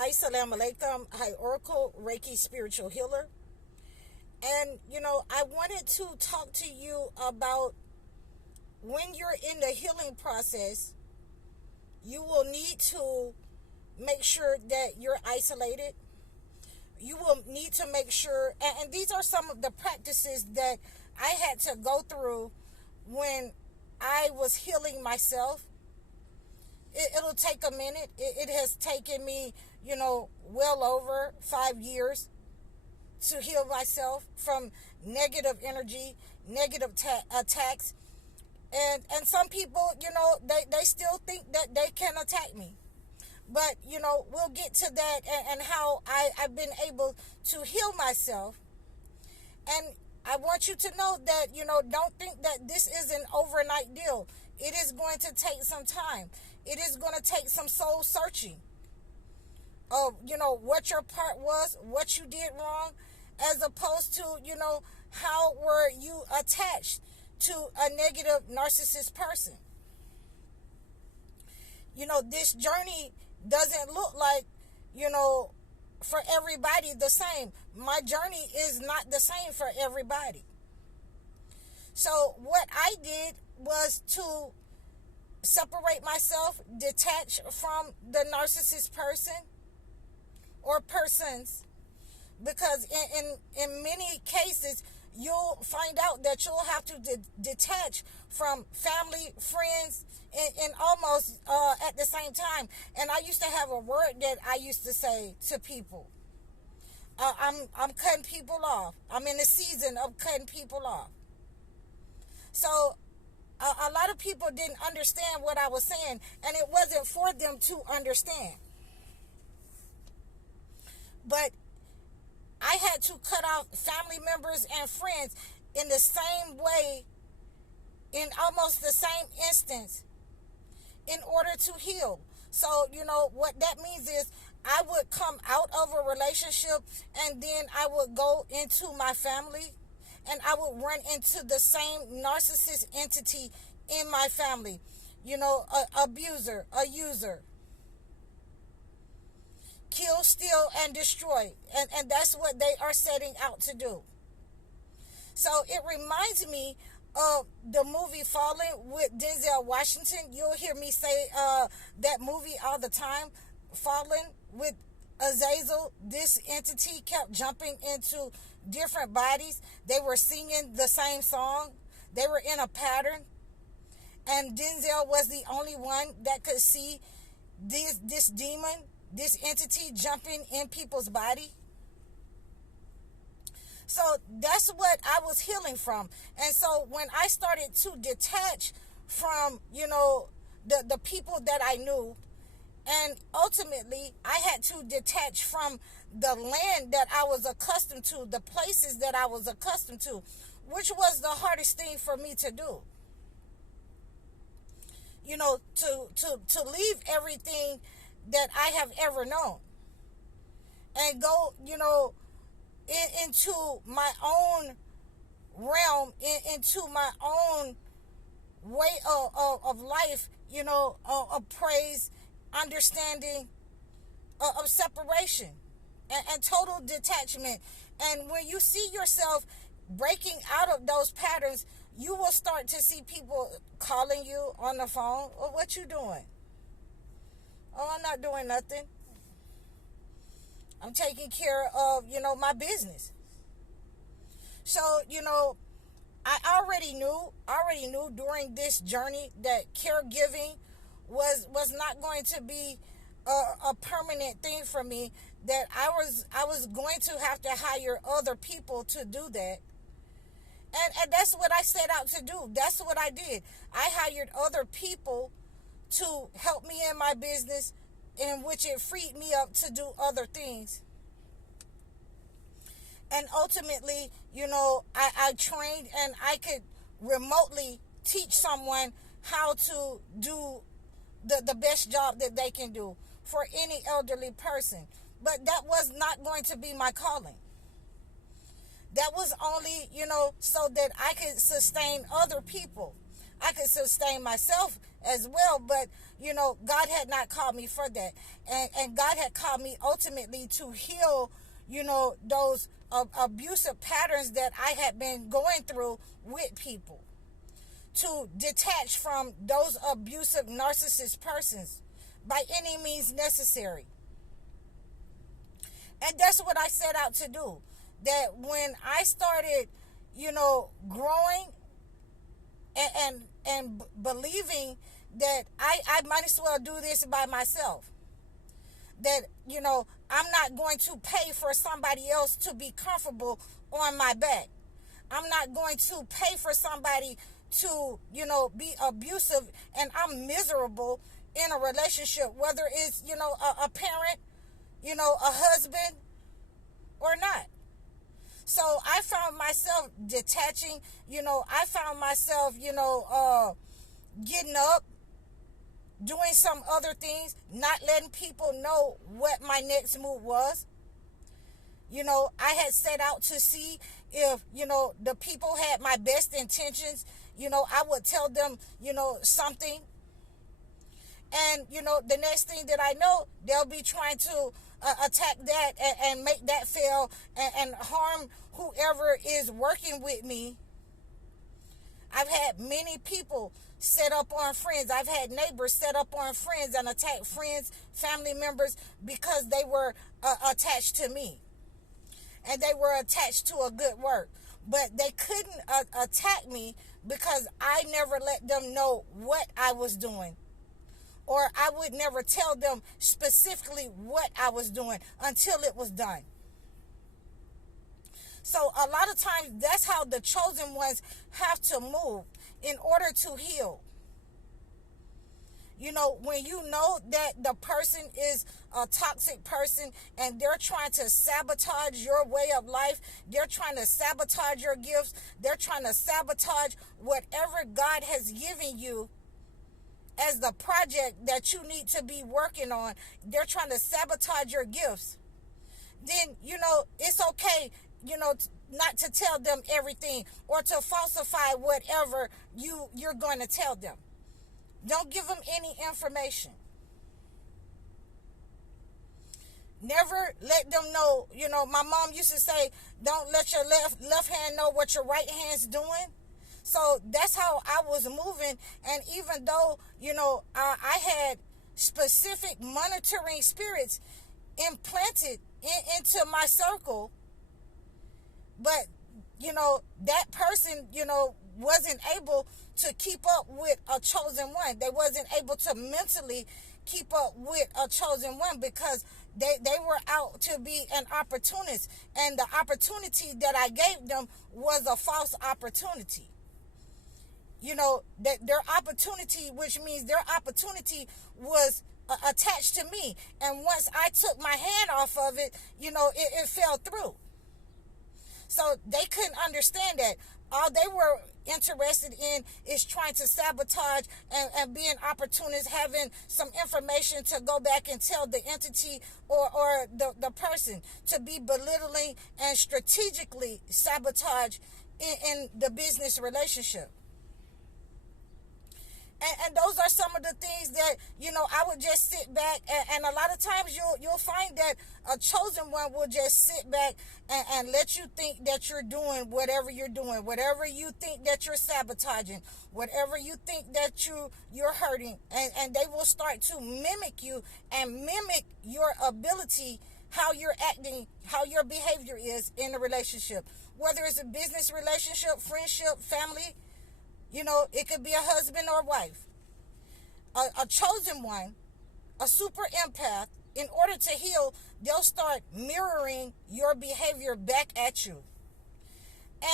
Assalamu alaikum. Hi, Oracle, Reiki spiritual healer. And, I wanted to talk to you about when you're in the healing process, you will need to make sure that you're isolated. You will need to make sure, and these are some of the practices that I had to go through when I was healing myself. It'll take a minute. It has taken me, well over 5 years to heal myself from negative energy, negative attacks. And some people, they still think that they can attack me. But, we'll get to that and how I've been able to heal myself. And I want you to know that, don't think that this is an overnight deal. It is going to take some time. It is going to take some soul searching of, what your part was, what you did wrong, as opposed to, how were you attached to a negative narcissist person. This journey doesn't look like, for everybody the same. My journey is not the same for everybody. So what I did was to separate myself, detach from the narcissist person or persons, because in many cases you'll find out that you'll have to detach from family, friends, and almost at the same time. And I used to have a word that I used to say to people. I'm cutting people off. I'm in a season of cutting people off. So a lot of people didn't understand what I was saying, and it wasn't for them to understand. But I had to cut off family members and friends in the same way, in almost the same instance, in order to heal. So, what that means is I would come out of a relationship and then I would go into my family and I would run into the same narcissist entity in my family. Abuser, a user. Kill, steal, and destroy. And that's what they are setting out to do. So it reminds me of the movie Fallen with Denzel Washington. You'll hear me say that movie all the time. Fallen with Azazel. This entity kept jumping into different bodies. They were singing the same song. They were in a pattern. And Denzel was the only one that could see this demon, this entity jumping in people's body. So that's what I was healing from. And so when I started to detach from, the people that I knew, and ultimately I had to detach from the land that I was accustomed to, the places that I was accustomed to, which was the hardest thing for me to do. To leave everything that I have ever known and go, into my own realm, into my own way of life, of praise, understanding, of separation and total detachment. And when you see yourself breaking out of those patterns, you will start to see people calling you on the phone. Oh, what you doing? Oh, I'm not doing nothing. I'm taking care of, my business. So, I already knew during this journey that caregiving was not going to be a permanent thing for me, that I was going to have to hire other people to do that. And that's what I set out to do. That's what I did. I hired other people to help me in my business, in which it freed me up to do other things. And ultimately, I trained and I could remotely teach someone how to do the best job that they can do for any elderly person. But that was not going to be my calling. That was only, so that I could sustain other people. I could sustain myself as well, but God had not called me for that. And God had called me ultimately to heal, those abusive patterns that I had been going through with people, to detach from those abusive narcissist persons by any means necessary. And that's what I set out to do. That when I started, growing and believing that I might as well do this by myself. That, I'm not going to pay for somebody else to be comfortable on my back. I'm not going to pay for somebody to, be abusive and I'm miserable in a relationship, whether it's, a parent, a husband or not. So I found myself detaching, I found myself, getting up, doing some other things, not letting people know what my next move was. I had set out to see if, the people had my best intentions. I would tell them, something. And, the next thing that I know, they'll be trying to attack that and make that fail and harm whoever is working with me. I've had many people set up on friends. I've had neighbors set up on friends and attack friends, family members, because they were attached to me. And they were attached to a good work. But they couldn't attack me because I never let them know what I was doing. Or I would never tell them specifically what I was doing until it was done. So a lot of times that's how the chosen ones have to move in order to heal. When you know that the person is a toxic person and they're trying to sabotage your way of life, they're trying to sabotage your gifts, they're trying to sabotage whatever God has given you as the project that you need to be working on, they're trying to sabotage your gifts, then, it's okay, not to tell them everything or to falsify whatever you're going to tell them. Don't give them any information. Never let them know, my mom used to say, don't let your left hand know what your right hand's doing. So that's how I was moving. And even though, I had specific monitoring spirits implanted into my circle, but, that person, wasn't able to keep up with a chosen one. They wasn't able to mentally keep up with a chosen one because they were out to be an opportunist. And the opportunity that I gave them was a false opportunity. That their opportunity, which means their opportunity was attached to me. And once I took my hand off of it, it fell through. So they couldn't understand that. All they were interested in is trying to sabotage and be an opportunist, having some information to go back and tell the entity or the person, to be belittling and strategically sabotage in the business relationship. And those are some of the things that, I would just sit back and a lot of times you'll find that a chosen one will just sit back and let you think that you're doing whatever you're doing, whatever you think that you're sabotaging, whatever you think that you're hurting, and they will start to mimic you and mimic your ability, how you're acting, how your behavior is in a relationship, whether it's a business relationship, friendship, family. It could be a husband or wife. A chosen one, a super empath, in order to heal, they'll start mirroring your behavior back at you.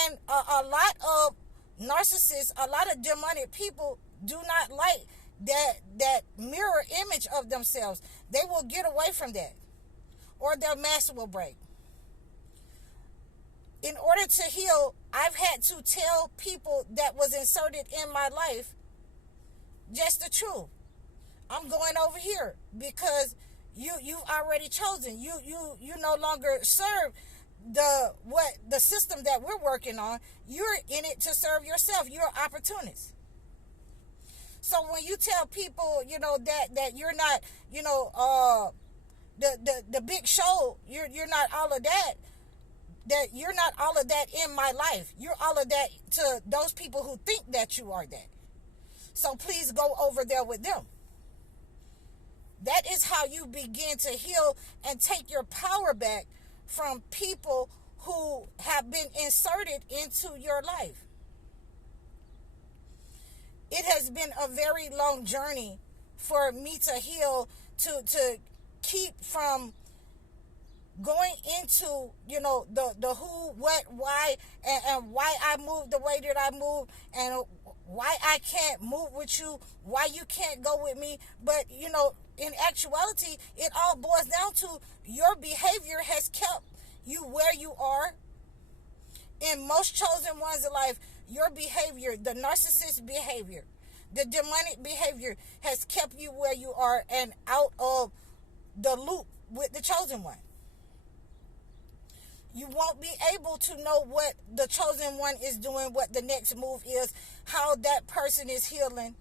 And a lot of narcissists, a lot of demonic people do not like that mirror image of themselves. They will get away from that, or their mask will break. In order to heal, I've had to tell people that was inserted in my life just the truth. I'm going over here because you've already chosen. You no longer serve the system that we're working on. You're in it to serve yourself. You're an opportunist. So when you tell people, that you're not, the big show, you're not all of that. That you're not all of that in my life. You're all of that to those people who think that you are that. So please go over there with them. That is how you begin to heal and take your power back from people who have been inserted into your life. It has been a very long journey for me to heal, to keep from going into, the who, what, why, and why I moved the way that I moved, and why I can't move with you, why you can't go with me. But, in actuality, it all boils down to your behavior has kept you where you are. In most chosen ones in life, your behavior, the narcissist behavior, the demonic behavior has kept you where you are and out of the loop with the chosen one. You won't be able to know what the chosen one is doing, what the next move is, how that person is healing,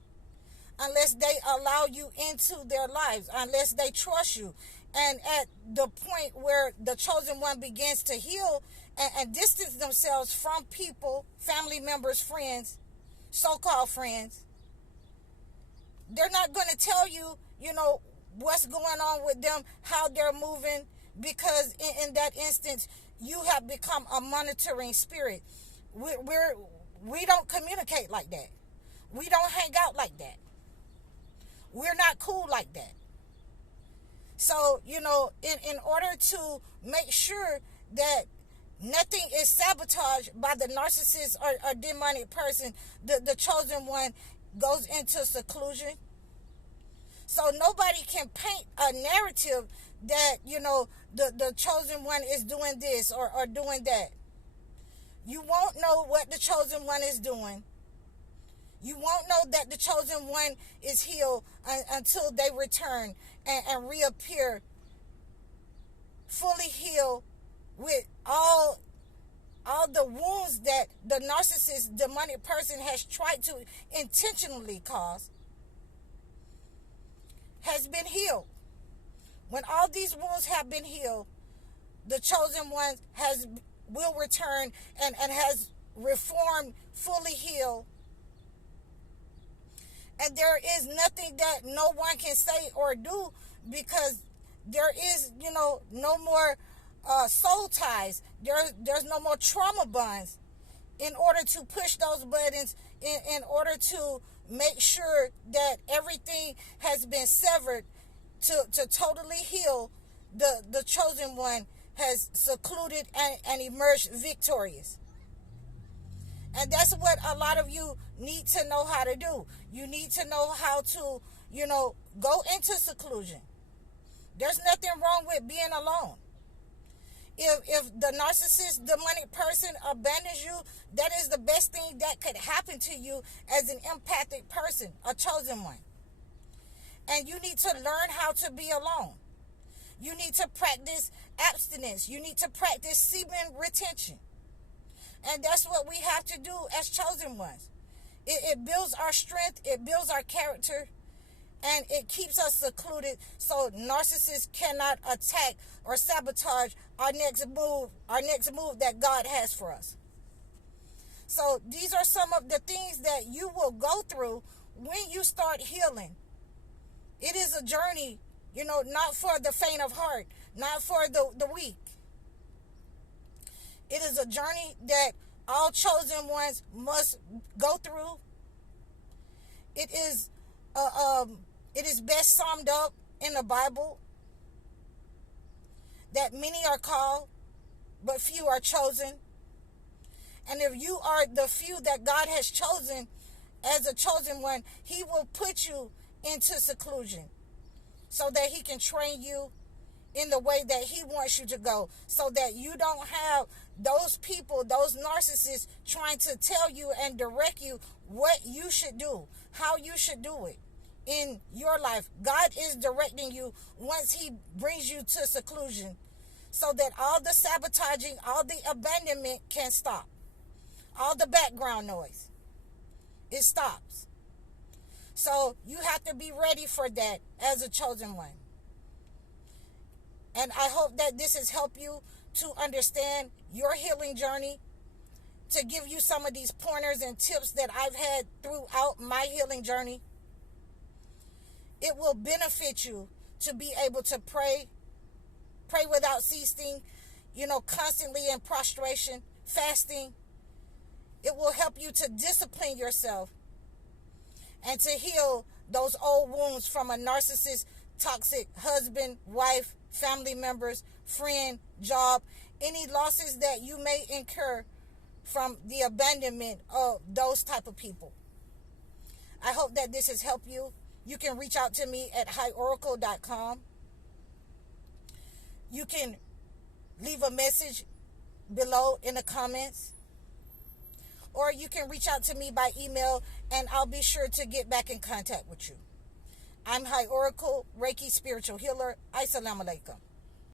unless they allow you into their lives, unless they trust you. And at the point where the chosen one begins to heal and distance themselves from people, family members, friends, so-called friends, they're not going to tell you, what's going on with them, how they're moving, because in that instance, you have become a monitoring spirit. We don't communicate like that. We don't hang out like that. We're not cool like that. So, in order to make sure that nothing is sabotaged by the narcissist or demonic person, the chosen one goes into seclusion. So nobody can paint a narrative that, the chosen one is doing this or doing that. You won't know what the chosen one is doing. You won't know that the chosen one is healed until they return and reappear fully healed with all the wounds that the narcissist, demonic person has tried to intentionally cause, has been healed. When all these wounds have been healed, the chosen one will return and has reformed, fully healed. And there is nothing that no one can say or do, because there is, no more soul ties. There's no more trauma bonds in order to push those buttons, in order to make sure that everything has been severed to totally heal. The chosen one has secluded and emerged victorious. And that's what a lot of you need to know how to do. You need to know how to, go into seclusion. There's nothing wrong with being alone. If the narcissist, demonic person abandons you, that is the best thing that could happen to you as an empathic person, a chosen one. And you need to learn how to be alone. You need to practice abstinence. You need to practice semen retention. And that's what we have to do as chosen ones. It builds our strength, it builds our character, and it keeps us secluded so narcissists cannot attack or sabotage our next move that God has for us. So these are some of the things that you will go through when you start healing. It is a journey, not for the faint of heart, not for the weak. It is a journey that all chosen ones must go through. It is best summed up in the Bible that many are called, but few are chosen. And if you are the few that God has chosen as a chosen one, He will put you into seclusion so that He can train you in the way that He wants you to go, so that you don't have those people, those narcissists trying to tell you and direct you what you should do, how you should do it in your life. God is directing you once He brings you to seclusion, so that all the sabotaging, all the abandonment can stop. All the background noise, it stops. So you have to be ready for that as a chosen one. And I hope that this has helped you to understand your healing journey, to give you some of these pointers and tips that I've had throughout my healing journey. It will benefit you to be able to pray without ceasing, constantly in prostration, fasting. It will help you to discipline yourself and to heal those old wounds from a narcissist, toxic husband, wife, family members, friend, job, any losses that you may incur from the abandonment of those type of people. I hope that this has helped you. You can reach out to me at highoracle.com. You can leave a message below in the comments, or you can reach out to me by email, and I'll be sure to get back in contact with you. I'm High Oracle, Reiki Spiritual Healer. Assalamu alaikum.